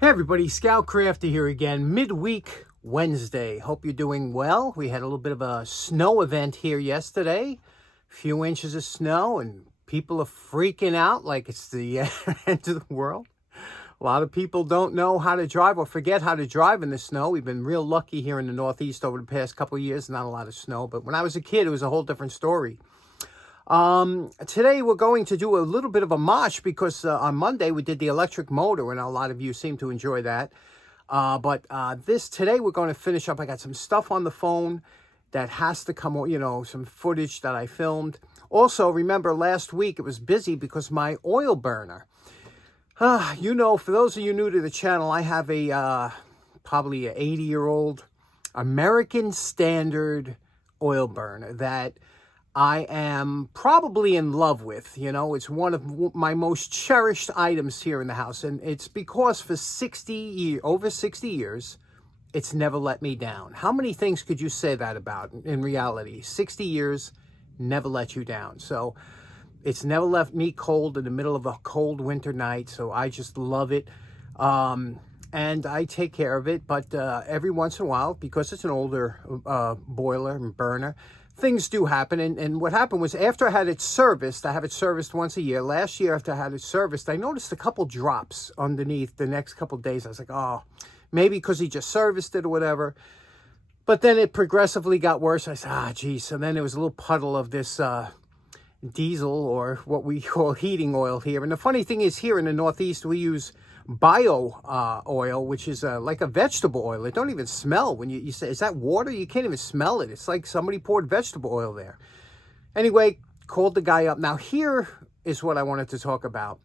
Hey everybody, Scout Kraeuter here again, midweek Wednesday. Hope you're doing well. We had a little bit of a snow event here yesterday. A few inches of snow and people are freaking out like it's the end of the world. A lot of people don't know how to drive or forget how to drive in the snow. We've been real lucky here in the Northeast over the past couple of years. Not a lot of snow, but when I was a kid, it was a whole different story. Today we're going to do a little bit of a mosh because on Monday we did the electric motor and a lot of you seem to enjoy that. Today we're going to finish up. I got some stuff on the phone that has to come, some footage that I filmed. Also, remember last week it was busy because my oil burner. For those of you new to the channel, I have a probably an 80-year-old American Standard oil burner that I am probably in love with. It's one of my most cherished items here in the house. And it's because for over 60 years, it's never let me down. How many things could you say that about in reality? 60 years, never let you down. So it's never left me cold in the middle of a cold winter night. So I just love it. And I take care of it. But every once in a while, because it's an older boiler and burner, things do happen. And what happened was after I had it serviced, I have it serviced once a year. Last year after I had it serviced, I noticed a couple drops underneath the next couple of days. I was like, oh, maybe because he just serviced it or whatever. But then it progressively got worse. I said, geez. So then there was a little puddle of this diesel, or what we call heating oil here. And the funny thing is, here in the Northeast, we use bio oil, which is like a vegetable oil. It don't even smell. When you say, is that water? You can't even smell it. It's like somebody poured vegetable oil there. Anyway, called the guy up. Now, here is what I wanted to talk about.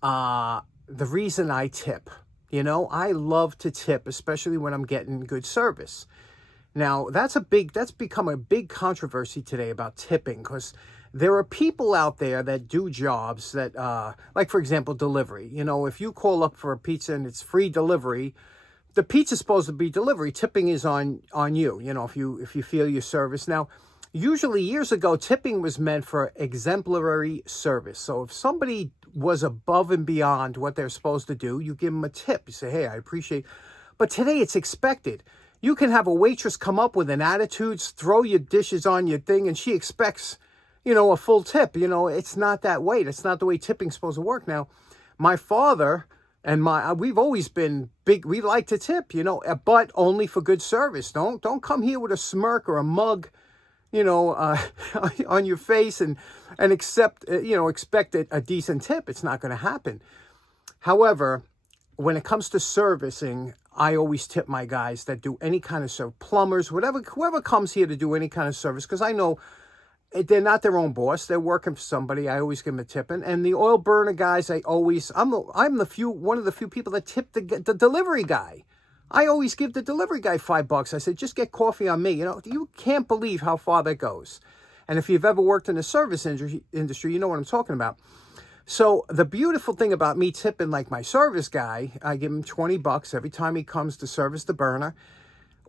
The reason I tip. I love to tip, especially when I'm getting good service. Now, that's become a big controversy today about tipping, because there are people out there that do jobs that, like, for example, delivery. If you call up for a pizza and it's free delivery, the pizza's supposed to be delivery. Tipping is on you, if you feel your service. Now, usually years ago, tipping was meant for exemplary service. So if somebody was above and beyond what they're supposed to do, you give them a tip. You say, hey, I appreciate. But today it's expected. You can have a waitress come up with an attitude, throw your dishes on your thing, and she expects, a full tip. It's not that way. That's not the way tipping's supposed to work. Now, my father and we've always been big. We like to tip, but only for good service. Don't come here with a smirk or a mug, on your face and expect a decent tip. It's not going to happen. However, when it comes to servicing, I always tip my guys that do any kind of service, plumbers, whoever comes here to do any kind of service, because I know they're not their own boss. They're working for somebody. I always give them a tip. And the oil burner guys, I'm one of the few people that tip the delivery guy. I always give the delivery guy $5. I said, just get coffee on me. You can't believe how far that goes. And if you've ever worked in the service industry, you know what I'm talking about. So the beautiful thing about me tipping, like my service guy, I give him $20 every time he comes to service the burner.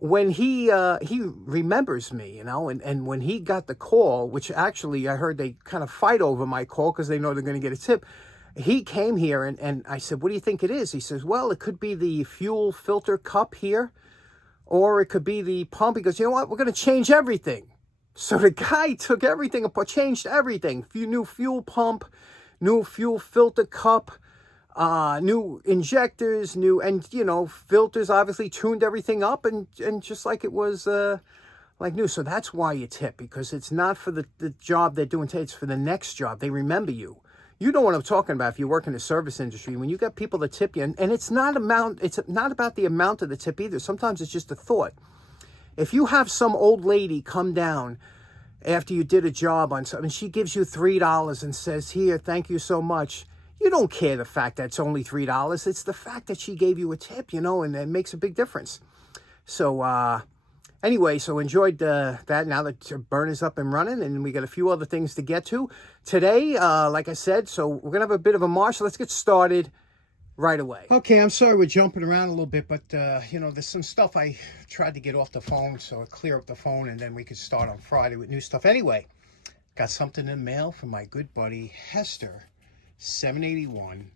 When he remembers me, and when he got the call, which actually I heard they kind of fight over my call because they know they're going to get a tip. He came here and I said, what do you think it is? He says, well, it could be the fuel filter cup here, or it could be the pump. He goes, you know what? We're going to change everything. So the guy took everything apart, changed everything. New fuel pump, new fuel filter cup, new injectors, filters, obviously tuned everything up and just like it was like new. So that's why you tip, because it's not for the job they're doing today, it's for the next job. They remember you. You know what I'm talking about if you work in the service industry. When you get people that tip you, and it's not about the amount of the tip either. Sometimes it's just a thought. If you have some old lady come down after you did a job on something, she gives you $3 and says, here, thank you so much. You don't care the fact that it's only $3. It's the fact that she gave you a tip, and it makes a big difference. So, anyway, so enjoyed that. Now that the burner's up and running, and we got a few other things to get to. Today, like I said, so we're going to have a bit of a march. Let's get started right away. Okay, I'm sorry we're jumping around a little bit, but, there's some stuff I tried to get off the phone, so I clear up the phone, and then we could start on Friday with new stuff. Anyway, got something in the mail from my good buddy Hester, 781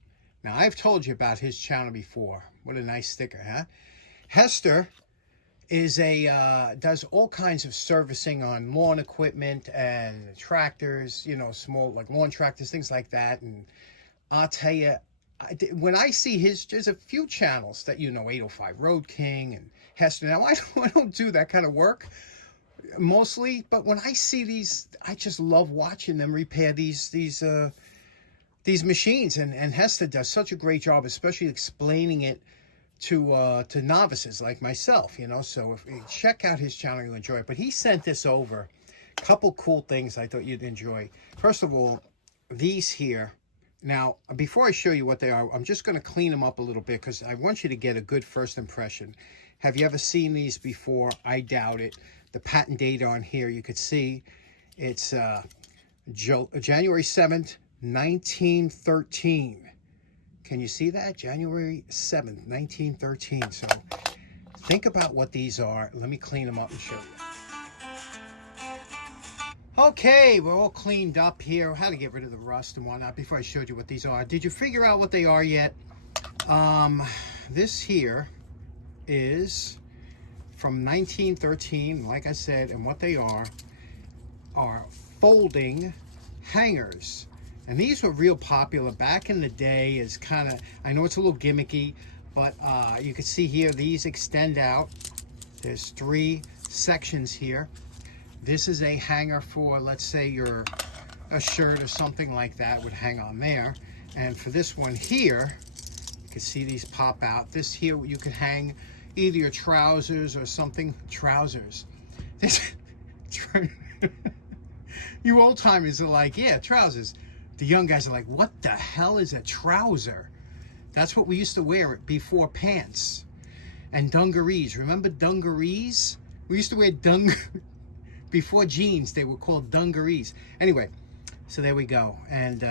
Now, I've told you about his channel before. What a nice sticker, huh? Hester is does all kinds of servicing on lawn equipment and tractors, you know, small, like lawn tractors, things like that. And I'll tell you, when I see there's a few channels that, you know, 805 Road King and Hester. Now, I don't do that kind of work mostly, but when I see these, I just love watching them repair these machines. And Hester does such a great job, especially explaining it to novices like myself, you know. So if you check out his channel, you'll enjoy it. But he sent this over. A couple cool things I thought you'd enjoy. First of all, these here. Now, before I show you what they are, I'm just going to clean them up a little bit because I want you to get a good first impression. Have you ever seen these before? I doubt it. The patent date on here, you could see it's January 7th, 1913. Can you see that? January 7th, 1913. So think about what these are. Let me clean them up and show you. Okay, we're all cleaned up here. How to get rid of the rust and whatnot before I showed you what these are. Did you figure out what they are yet? This here is from 1913, like I said, and what they are folding hangers. And these were real popular back in the day. Is kind of, I know it's a little gimmicky, but you can see here, these extend out. There's 3 sections here. This is a hanger for, let's say, a shirt or something like that would hang on there. And for this one here, you can see these pop out. This here, you could hang either your trousers or something. Trousers. This, you old timers are like, yeah, trousers. The young guys are like, what the hell is a trouser? That's what we used to wear before pants. And dungarees. Remember dungarees? We used to wear before jeans, they were called dungarees. Anyway, so there we go. And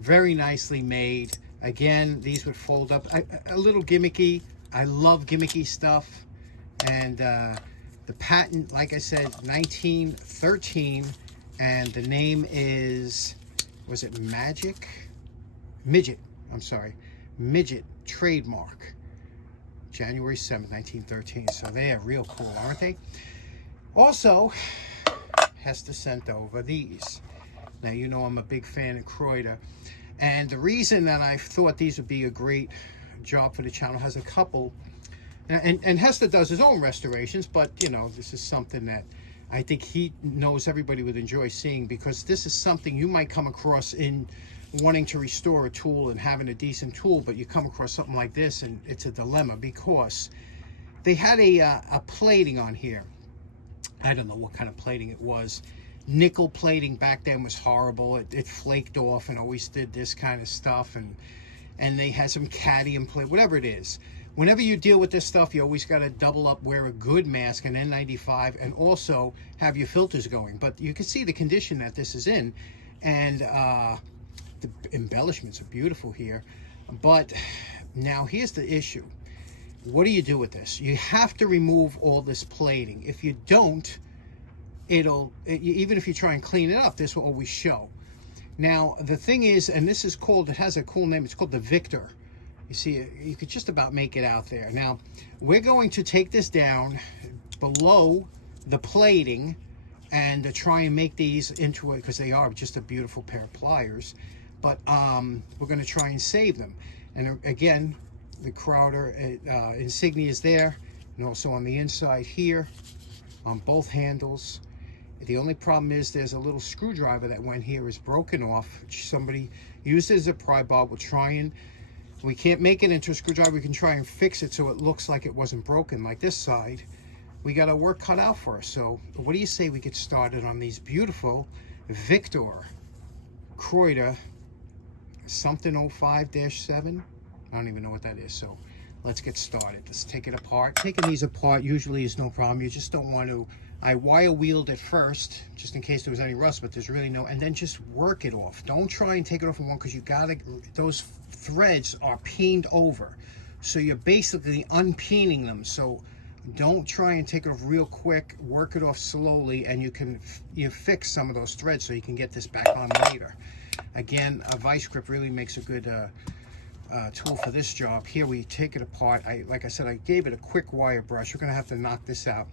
very nicely made. Again, these would fold up. A little gimmicky. I love gimmicky stuff. And the patent, like I said, 1913. And the name is, was it Midget, I'm sorry. Midget trademark. Kraeuter 7th, 1913. So they are real cool, aren't they? Also, Hester sent over these. Now, you know I'm a big fan of Kraeuter. And the reason that I thought these would be a great job for the channel has a couple. And Hester does his own restorations, but, you know, this is something that I think he knows everybody would enjoy seeing, because this is something you might come across in wanting to restore a tool and having a decent tool, but you come across something like this and it's a dilemma, because they had a plating on here. I don't know what kind of plating it was. Nickel plating back then was horrible. It flaked off and always did this kind of stuff, and they had some cadmium plate, whatever it is. Whenever you deal with this stuff, you always got to double up, wear a good mask, an N95, and also have your filters going. But you can see the condition that this is in, and the embellishments are beautiful here. But now here's the issue. What do you do with this? You have to remove all this plating. If you don't, even if you try and clean it up, this will always show. Now, the thing is, and this is called, it has a cool name, it's called the Victor. You see, you could just about make it out there. Now, we're going to take this down below the plating and try and make these into it, because they are just a beautiful pair of pliers. But we're going to try and save them. And again, the Kraeuter insignia is there, and also on the inside here, on both handles. The only problem is there's a little screwdriver that went here, is broken off. Somebody used it as a pry bar. We'll try and, we can't make it into a screwdriver. We can try and fix it so it looks like it wasn't broken, like this side. We got our work cut out for us. So what do you say we get started on these beautiful Victor Kraeuter something 05-7? I don't even know what that is. So let's get started. Let's take it apart. Taking these apart usually is no problem. You just don't want to, I wire wheeled it first, just in case there was any rust, but there's really no, and then just work it off. Don't try and take it off in one, because you gotta, those threads are peened over. So you're basically unpeening them. So don't try and take it off real quick. Work it off slowly, and you fix some of those threads so you can get this back on later. Again, a vice grip really makes a good tool for this job. Here we take it apart. Like I said, I gave it a quick wire brush. We're going to have to knock this out.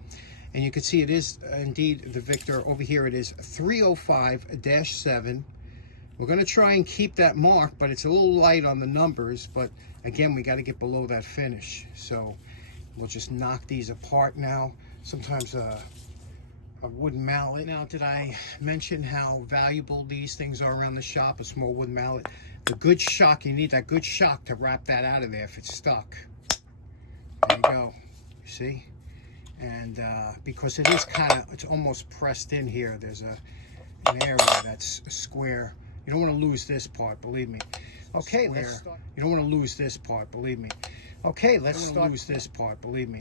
And you can see it is indeed the Victor. Over here it is 305-7. We're going to try and keep that mark, but it's a little light on the numbers. But again, we got to get below that finish. So we'll just knock these apart now. Sometimes a wooden mallet. Now, did I mention how valuable these things are around the shop? A small wooden mallet. The good shock, you need that good shock to wrap that out of there if it's stuck. There you go. You see? And because it is it's almost pressed in here. There's an area that's a square. You don't want to lose this part, believe me. Okay, let's start. You don't want to lose this part, believe me. Okay, let's start. Lose this part, believe me.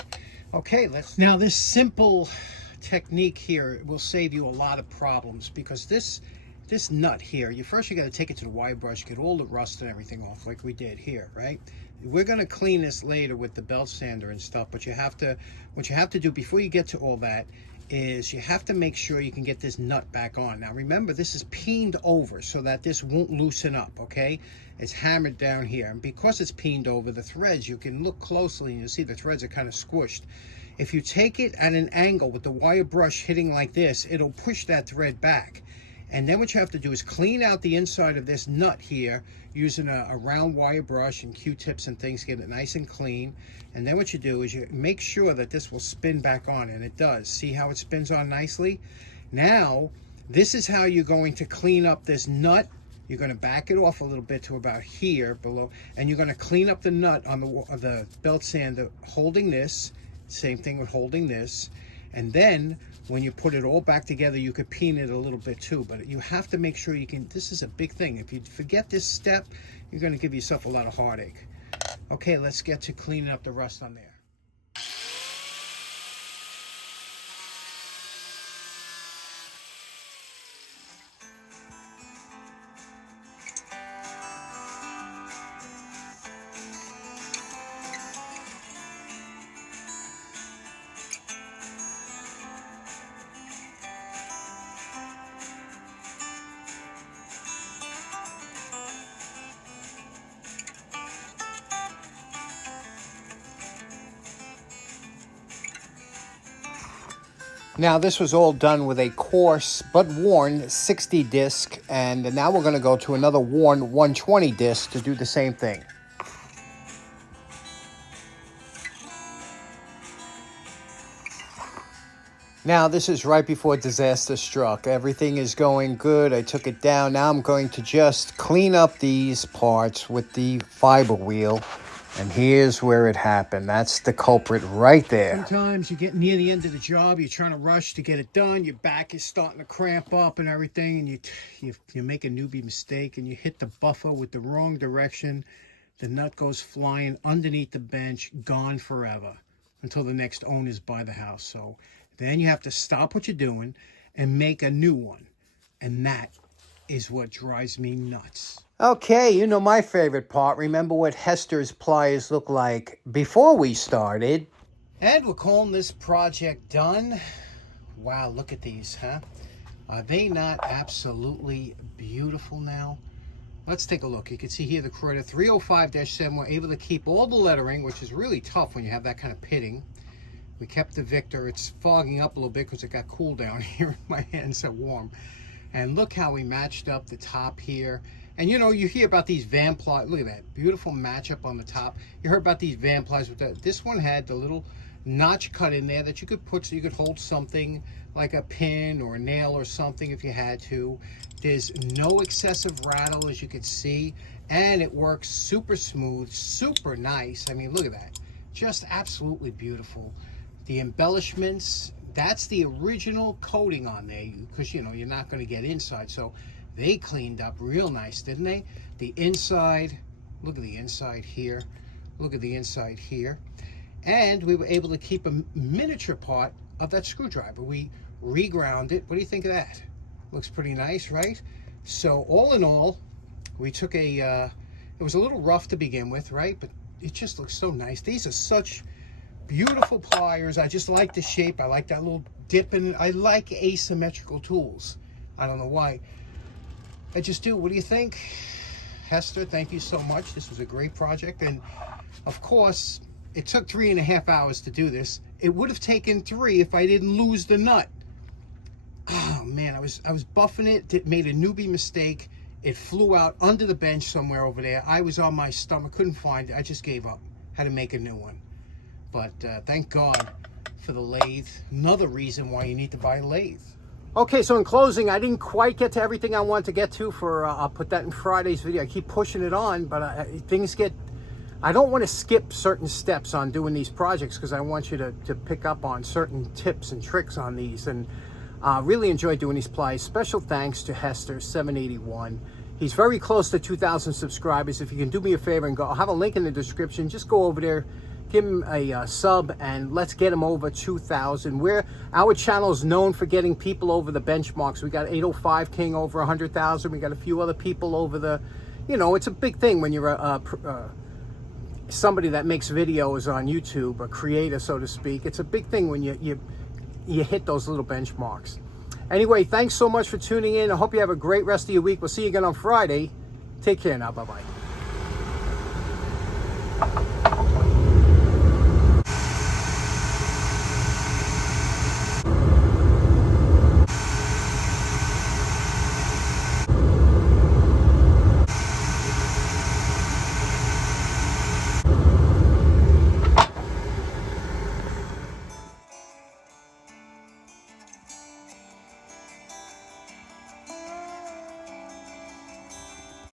Okay, let's. Now, this simple technique here will save you a lot of problems, because this nut here, you got to take it to the wire brush, get all the rust and everything off, like we did here, right? We're going to clean this later with the belt sander and stuff, but what you have to do before you get to all that is you have to make sure you can get this nut back on. Now remember, this is peened over so that this won't loosen up, okay? It's hammered down here, and because it's peened over, the threads, you can look closely and you'll see the threads are kind of squished. If you take it at an angle with the wire brush hitting like this, it'll push that thread back. And then what you have to do is clean out the inside of this nut here using a round wire brush and Q-tips and things, get it nice and clean. And then what you do is you make sure that this will spin back on, and it does. See how it spins on nicely? Now, this is how you're going to clean up this nut. You're going to back it off a little bit to about here below, and you're going to clean up the nut on the belt sander holding this. Same thing with holding this. And then when you put it all back together, you could peen it a little bit too, but you have to make sure you can. This is a big thing. If you forget this step, you're going to give yourself a lot of heartache. Okay, let's get to cleaning up the rust on there. Now, this was all done with a coarse but worn 60 disc, and now we're going to go to another worn 120 disc to do the same thing. Now, this is right before disaster struck. Everything is going good. I took it down. Now I'm going to just clean up these parts with the fiber wheel. And here's where it happened. That's the culprit right there. Sometimes you get near the end of the job, you're trying to rush to get it done, your back is starting to cramp up and everything, and you make a newbie mistake and you hit the buffer with the wrong direction. The nut goes flying underneath the bench, gone forever, until the next owner's by the house. So then you have to stop what you're doing and make a new one. And that is what drives me nuts. Okay, you know my favorite part. Remember what Hester's pliers look like before we started. And we're calling this project done. Wow, look at these, huh? Are they not absolutely beautiful now? Let's take a look. You can see here the Kraeuter 305-7. We're able to keep all the lettering, which is really tough when you have that kind of pitting. We kept the Victor. It's fogging up a little bit because it got cool down here. My hands are warm. And look how we matched up the top here. And you know, you hear about these van pliers. Look at that beautiful matchup on the top. You heard about these van pliers with that. This one had the little notch cut in there that you could put so you could hold something like a pin or a nail or something if you had to. There's no excessive rattle, as you can see, and it works super smooth, super nice. I mean, look at that. Just absolutely beautiful. The embellishments, that's the original coating on there, because you know you're not going to get inside. So they cleaned up real nice, didn't they? The inside, look at the inside here. Look at the inside here. And we were able to keep a miniature part of that screwdriver. We reground it. What do you think of that? Looks pretty nice, right? So all in all, we took it was a little rough to begin with, right? But it just looks so nice. These are such beautiful pliers. I just like the shape. I like that little dip in it. I like asymmetrical tools. I don't know why. I just do. What do you think? Hester, thank you so much. This was a great project. And of course, it took 3.5 hours to do this. It would have taken 3 if I didn't lose the nut. Oh man, I was buffing it, made a newbie mistake. It flew out under the bench somewhere over there. I was on my stomach, couldn't find it. I just gave up. Had to make a new one. But thank God for the lathe. Another reason why you need to buy a lathe. Okay, so in closing, I didn't quite get to everything I wanted to get to for, I'll put that in Friday's video. I keep pushing it on, but things get, I don't want to skip certain steps on doing these projects because I want you to pick up on certain tips and tricks on these. And really enjoy doing these pliers. Special thanks to Hester 781. He's very close to 2,000 subscribers. If you can do me a favor and go, I'll have a link in the description. Just go over there, give him a sub, and let's get him over 2,000. Our channel is known for getting people over the benchmarks. We got 805 King over 100,000. We got a few other people over the, you know, it's a big thing when you're somebody that makes videos on YouTube, a creator, so to speak. It's a big thing when you hit those little benchmarks. Anyway, thanks so much for tuning in. I hope you have a great rest of your week. We'll see you again on Friday. Take care now. Bye-bye.